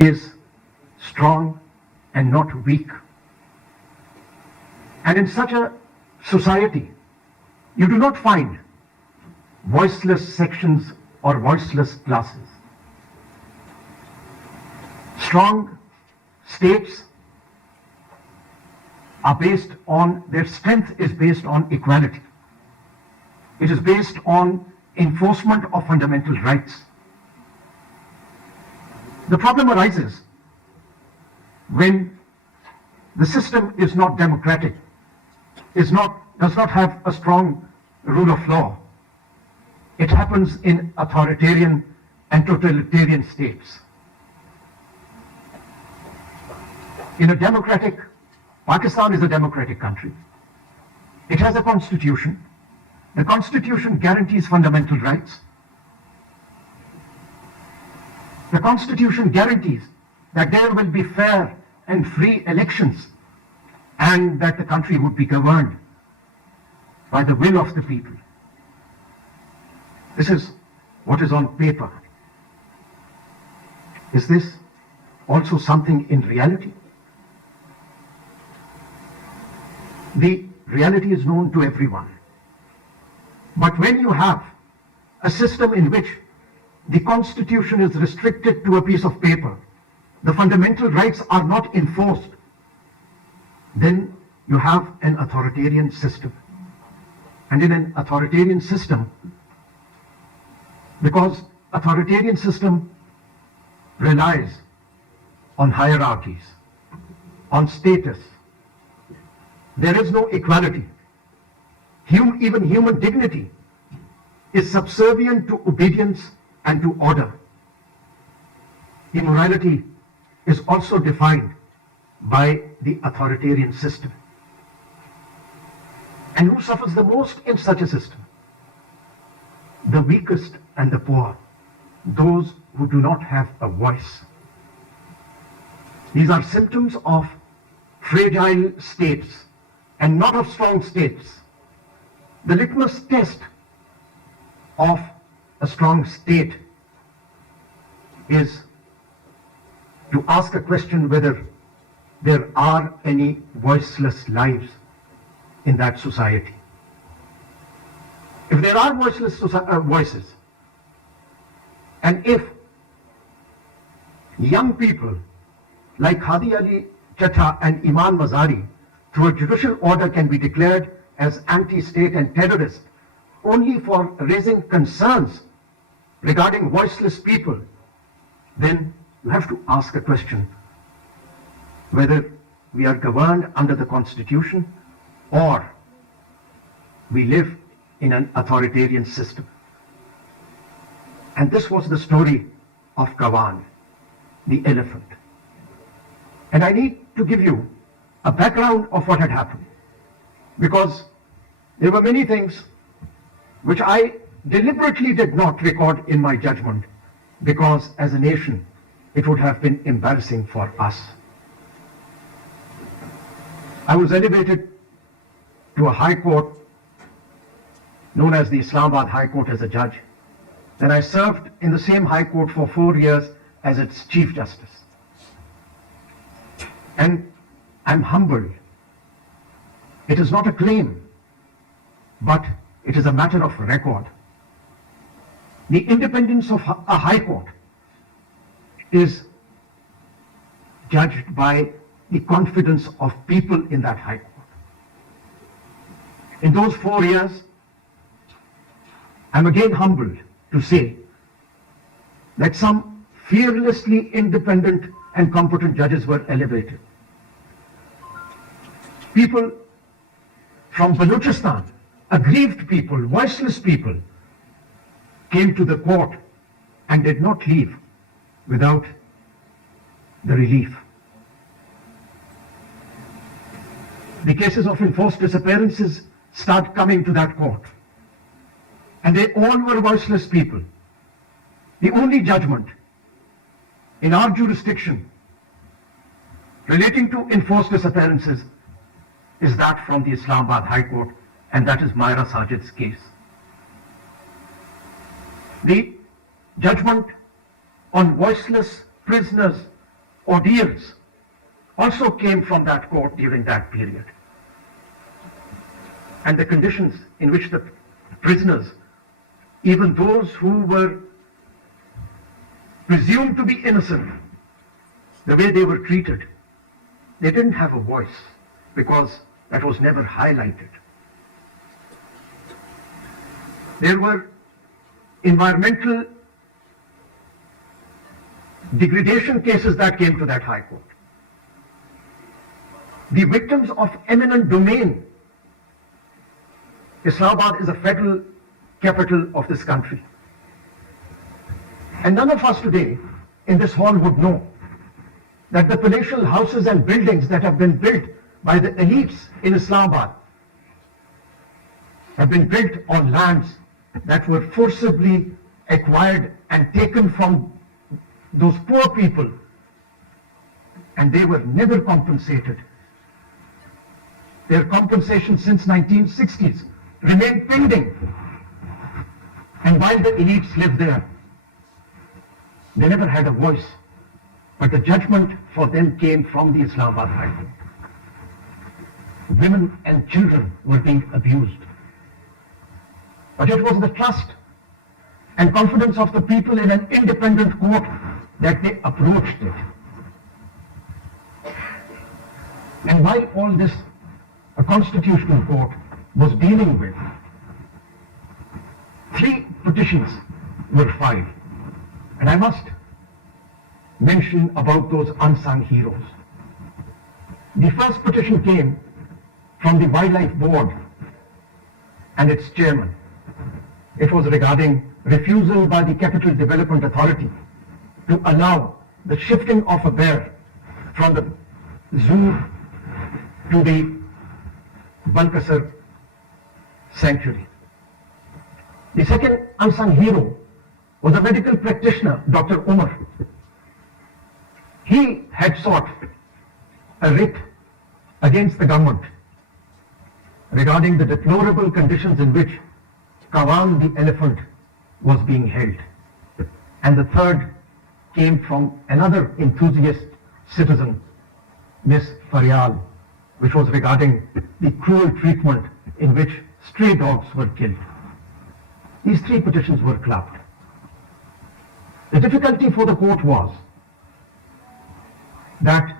is strong and not weak. And in such a society, you do not find voiceless sections or voiceless classes. Strong states are based on, their strength is based on equality. It is based on enforcement of fundamental rights. The problem arises when the system is not democratic, does not have a strong rule of law. It happens in authoritarian and totalitarian states. In a democratic, Pakistan is a democratic country. It has a constitution. The constitution guarantees fundamental rights. The constitution guarantees that there will be fair and free elections and that the country would be governed by the will of the people. This is what is on paper. Is this also something in reality? The reality is known to everyone. But when you have a system in which the constitution is restricted to a piece of paper, the fundamental rights are not enforced, then you have an authoritarian system. And in an authoritarian system, because authoritarian system relies on hierarchies, on status, there is no equality. Even human dignity is subservient to obedience and to order. Immorality is also defined by the authoritarian system. And who suffers the most in such a system? The weakest and the poor, those who do not have a voice. These are symptoms of fragile states and not of strong states. The litmus test of a strong state is to ask a question whether there are any voiceless lives in that society. If there are voiceless voices, and if young people like Hadi Chatta and Iman Mazari, through a judicial order, can be declared as anti-state and terrorist only for raising concerns regarding voiceless people, then you have to ask a question whether we are governed under the constitution or we live in an authoritarian system. And this was the story of Kawan, the elephant. And I need to give you a background of what had happened, because there were many things which I deliberately did not record in my judgment, because as a nation it would have been embarrassing for us. I was elevated to a high court known as the Islamabad High Court as a judge. Then I served in the same high court for 4 years as its Chief Justice. And I'm humbled. It is not a claim, but it is a matter of record. The independence of a high court is judged by the confidence of people in that high court. In those 4 years, I'm again humbled to say that some fearlessly independent and competent judges were elevated. People from Balochistan, aggrieved people, voiceless people, came to the court and did not leave without the relief. The cases of enforced disappearances start coming to that court, and they all were voiceless people. The only judgment in our jurisdiction relating to enforced disappearances is that from the Islamabad High Court, and that is Myra Sajid's case. The judgment on voiceless prisoners ordeals also came from that court during that period. And the conditions in which the prisoners, even those who were presumed to be innocent, the way they were treated, they didn't have a voice because that was never highlighted. There were environmental degradation cases that came to that High Court. The victims of eminent domain. Islamabad is a federal capital of this country. And none of us today in this hall would know that the palatial houses and buildings that have been built by the elites in Islamabad have been built on lands that were forcibly acquired and taken from those poor people, and they were never compensated. Their compensation since 1960s remained pending. And while the elites lived there, they never had a voice. But the judgment for them came from the Islamabad High Court. Women and children were being abused. But it was the trust and confidence of the people in an independent court that they approached it. And while all this a constitutional court was dealing with, 3 petitions were filed. And I must mention about those unsung heroes. The first petition came from the Wildlife Board and its chairman. It was regarding refusal by the Capital Development Authority to allow the shifting of a bear from the zoo to the Balkasar sanctuary. The second unsung hero was a medical practitioner, Dr. Umar. He had sought a writ against the government regarding the deplorable conditions in which Kawan the elephant was being held. And the third came from another enthusiast citizen, Miss Faryal, which was regarding the cruel treatment in which stray dogs were killed. These 3 petitions were clubbed. The difficulty for the court was that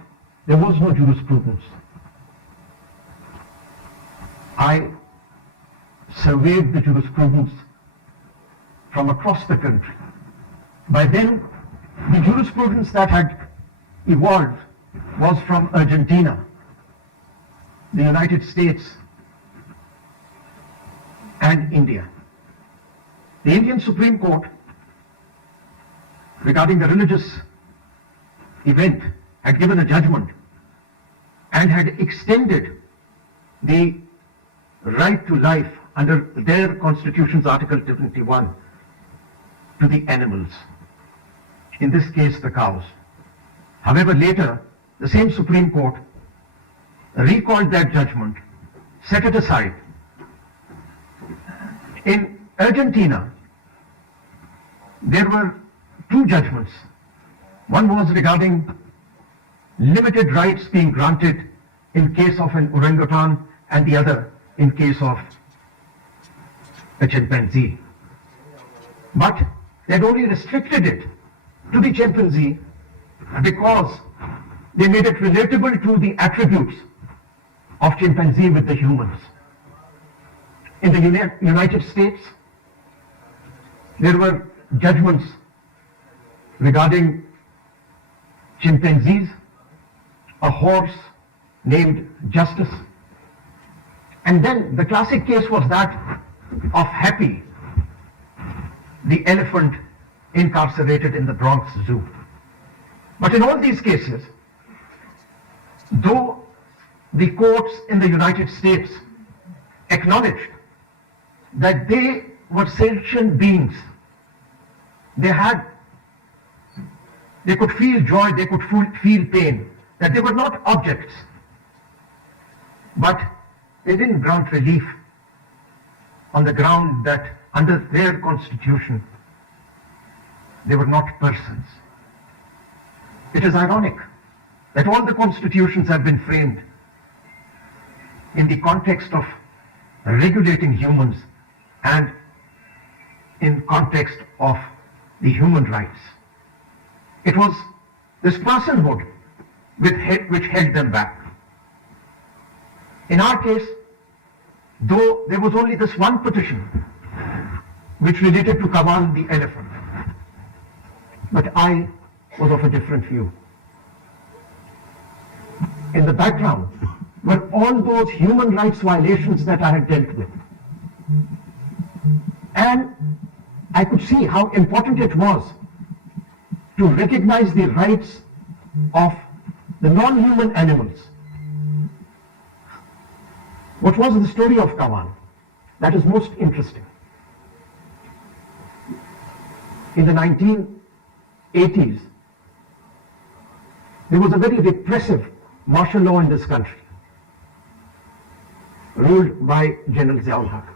there was no jurisprudence. I surveyed the jurisprudence from across the country. By then, the jurisprudence that had evolved was from Argentina, the United States, and India. The Indian Supreme Court, regarding the religious event, had given a judgment and had extended the right to life under their constitution's Article 21 to the animals, in this case the cows. However, later the same Supreme Court recalled that judgment, set it aside. In Argentina, there were 2 judgments. One was regarding limited rights being granted in case of an orangutan, and the other in case of a chimpanzee. But they had only restricted it to the chimpanzee because they made it relatable to the attributes of chimpanzee with the humans. In the United States, there were judgments regarding chimpanzees, a horse named Justice, and then the classic case was that of Happy, the elephant incarcerated in the Bronx Zoo. But in all these cases, though the courts in the United States acknowledged that they were sentient beings, they could feel joy, they could feel pain, that they were not objects, but they didn't grant relief on the ground that under their constitution they were not persons. It is ironic that all the constitutions have been framed in the context of regulating humans and in context of the human rights. It was this personhood which held them back. In our case, though there was only this one petition which related to Kawan the elephant, but I was of a different view. In the background were all those human rights violations that I had dealt with. And I could see how important it was to recognize the rights of the non-human animals. What was the story of Kawan? That is most interesting. In the 1980s, there was a very repressive martial law in this country, ruled by General Ziaul-Haq.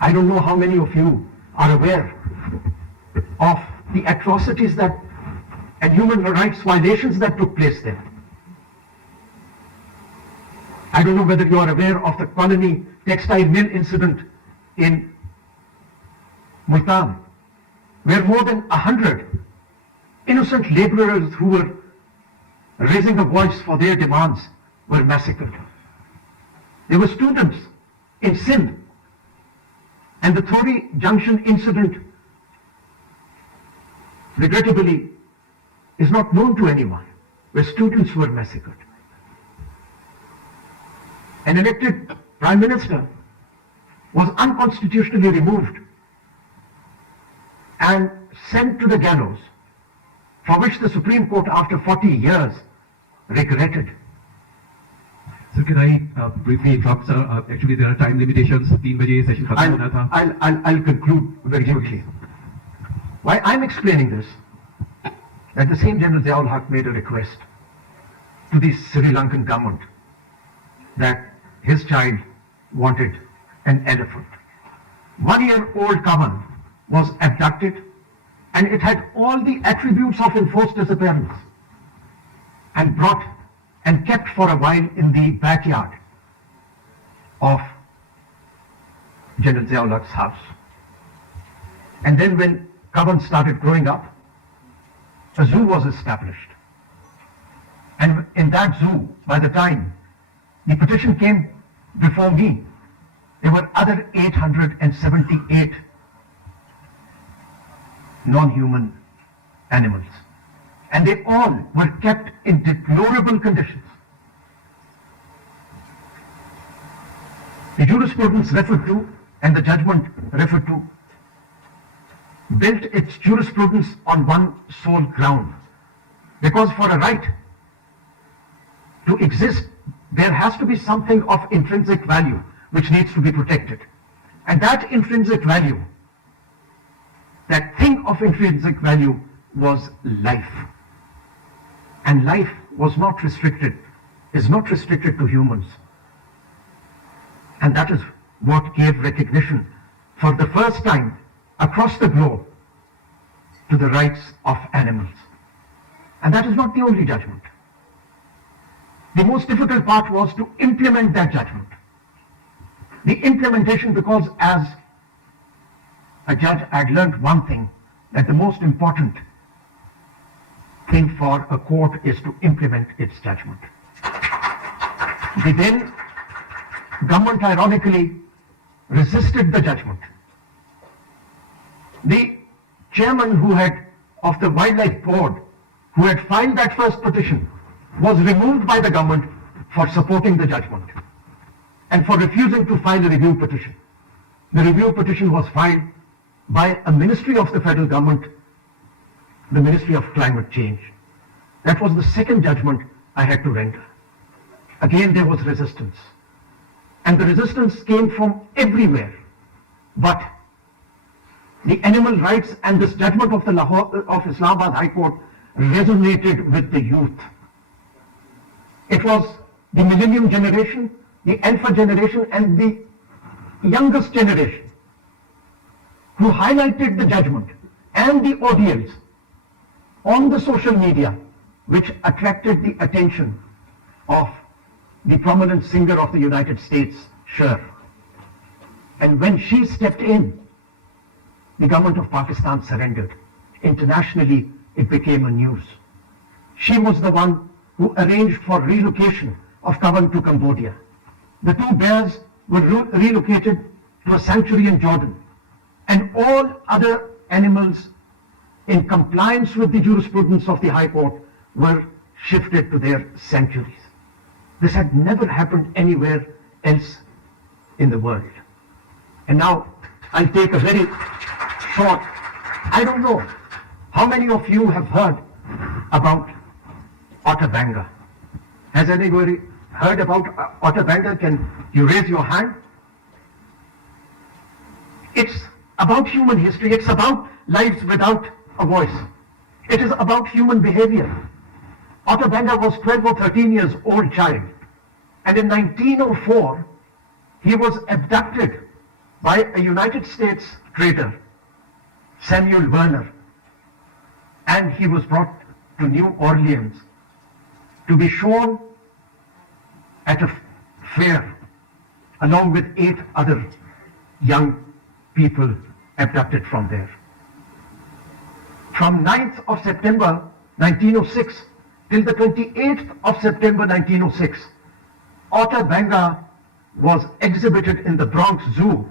I don't know how many of you are aware of the atrocities that and human rights violations that took place there. I don't know whether you are aware of the Colony textile mill incident in Multan, where more than 100 innocent laborers who were raising a voice for their demands were massacred. There were students in Sindh, and the Thori Junction incident, regrettably, is not known to anyone, where students were massacred. An elected Prime Minister was unconstitutionally removed and sent to the gallows, for which the Supreme Court, after 40 years, regretted. Sir, can I briefly interrupt, sir? Actually, there are time limitations. 3 baje session khatam hona tha. I'll conclude very quickly. Why I'm explaining this, that the same General Ziaul-Haq made a request to the Sri Lankan government that his child wanted an elephant. 1-year-old Kawan was abducted, and it had all the attributes of enforced disappearance, and brought and kept for a while in the backyard of General Ziaul-Haq's house. And then when Kawan started growing up, a zoo was established. And in that zoo, by the time the petition came before me, there were other 878 non-human animals. And they all were kept in deplorable conditions. The jurisprudence referred to and the judgment referred to built its jurisprudence on one sole ground. Because for a right to exist, there has to be something of intrinsic value which needs to be protected. And that intrinsic value, that thing of intrinsic value, was life. And life was not restricted, is not restricted to humans. And that is what gave recognition for the first time across the globe to the rights of animals. And that is not the only judgment. The most difficult part was to implement that judgment. The implementation, because as a judge I had learned one thing, that the most important thing for a court is to implement its judgment. The then government ironically resisted the judgment. The chairman of the Wildlife Board, who had filed that first petition, was removed by the government for supporting the judgment and for refusing to file a review petition. The review petition was filed by a ministry of the federal government, the Ministry of Climate Change. That was the second judgment I had to render. Again, there was resistance. And the resistance came from everywhere. But the animal rights and this judgment of of Islamabad High Court resonated with the youth. It was the millennium generation, the alpha generation, and the youngest generation who highlighted the judgment and the ordeals on the social media, which attracted the attention of the prominent singer of the United States, Cher. And when she stepped in, the government of Pakistan surrendered. Internationally, it became a news. She was the one who arranged for relocation of Kavan to Cambodia. The two bears were relocated to a sanctuary in Jordan, and all other animals in compliance with the jurisprudence of the High Court were shifted to their sanctuaries. This had never happened anywhere else in the world. And now I'll take a very short, I don't know how many of you have heard about Otterbanger. Has anybody heard about Otterbanger? Can you raise your hand? It's about human history. It's about lives without a voice. It is about human behavior. Otterbanger was 12 or 13 years old child, and in 1904 he was abducted by a United States trader, Samuel Werner, and he was brought to New Orleans to be shown at a fair along with 8 other young people abducted from there. From 9th of September 1906 till the 28th of September 1906, Otterbanger was exhibited in the Bronx Zoo,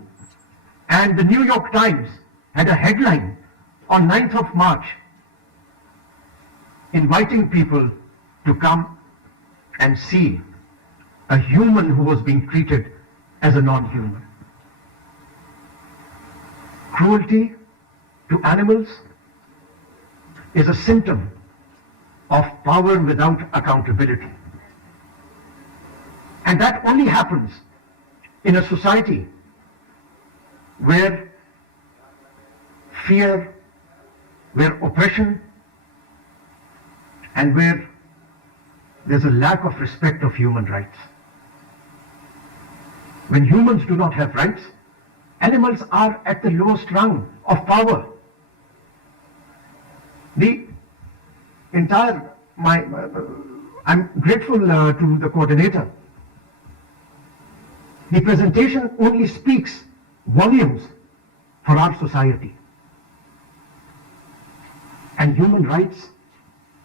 and the New York Times had a headline on 9th of March inviting people to come and see a human who was being treated as a non-human. Cruelty to animals is a symptom of power without accountability. And that only happens in a society where fear, where oppression, and where there's a lack of respect of human rights. When humans do not have rights, animals are at the lowest rung of power. The entire, I'm grateful to the coordinator. The presentation only speaks volumes for our society. And human rights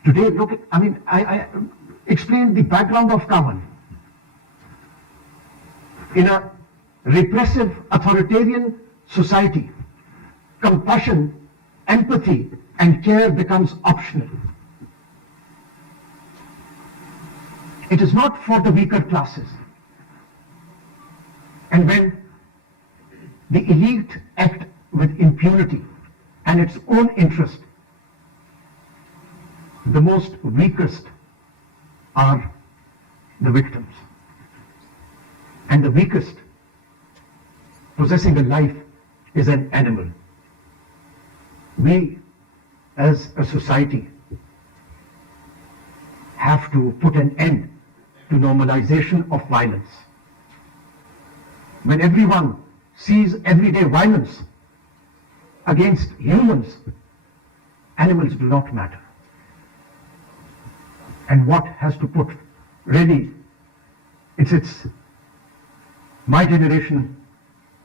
today, look at, I explained the background of Kavan. In a repressive, authoritarian society, compassion, empathy, and care becomes optional. It is not for the weaker classes. And when the elite act with impunity and its own interest, the most weakest are the victims. And the weakest possessing a life is an animal. We as a society have to put an end to normalization of violence. When everyone sees everyday violence against humans, animals do not matter. And what has to put, really, it's my generation,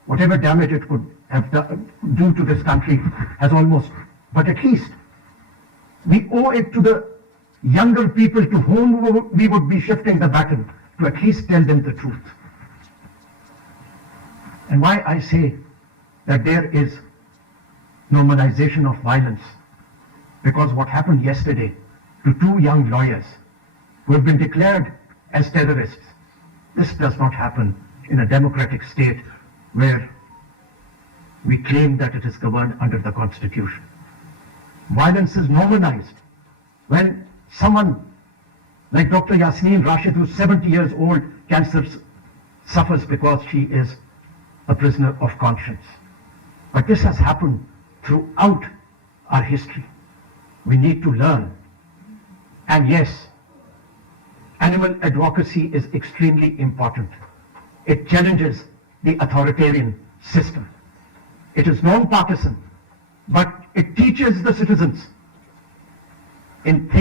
whatever damage it could have do to this country has almost, but at least we owe it to the younger people to whom we would be shifting the baton to at least tell them the truth. And why I say that there is normalization of violence, because what happened yesterday to 2 young lawyers who have been declared as terrorists, this does not happen in a democratic state where we claim that it is governed under the Constitution. Violence is normalized. When someone like Dr. Yasmin Rashid, who's 70 years old, cancer suffers because she is a prisoner of conscience. But this has happened throughout our history. We need to learn. And yes, animal advocacy is extremely important. It challenges the authoritarian system. It is non-partisan, but it teaches the citizens in think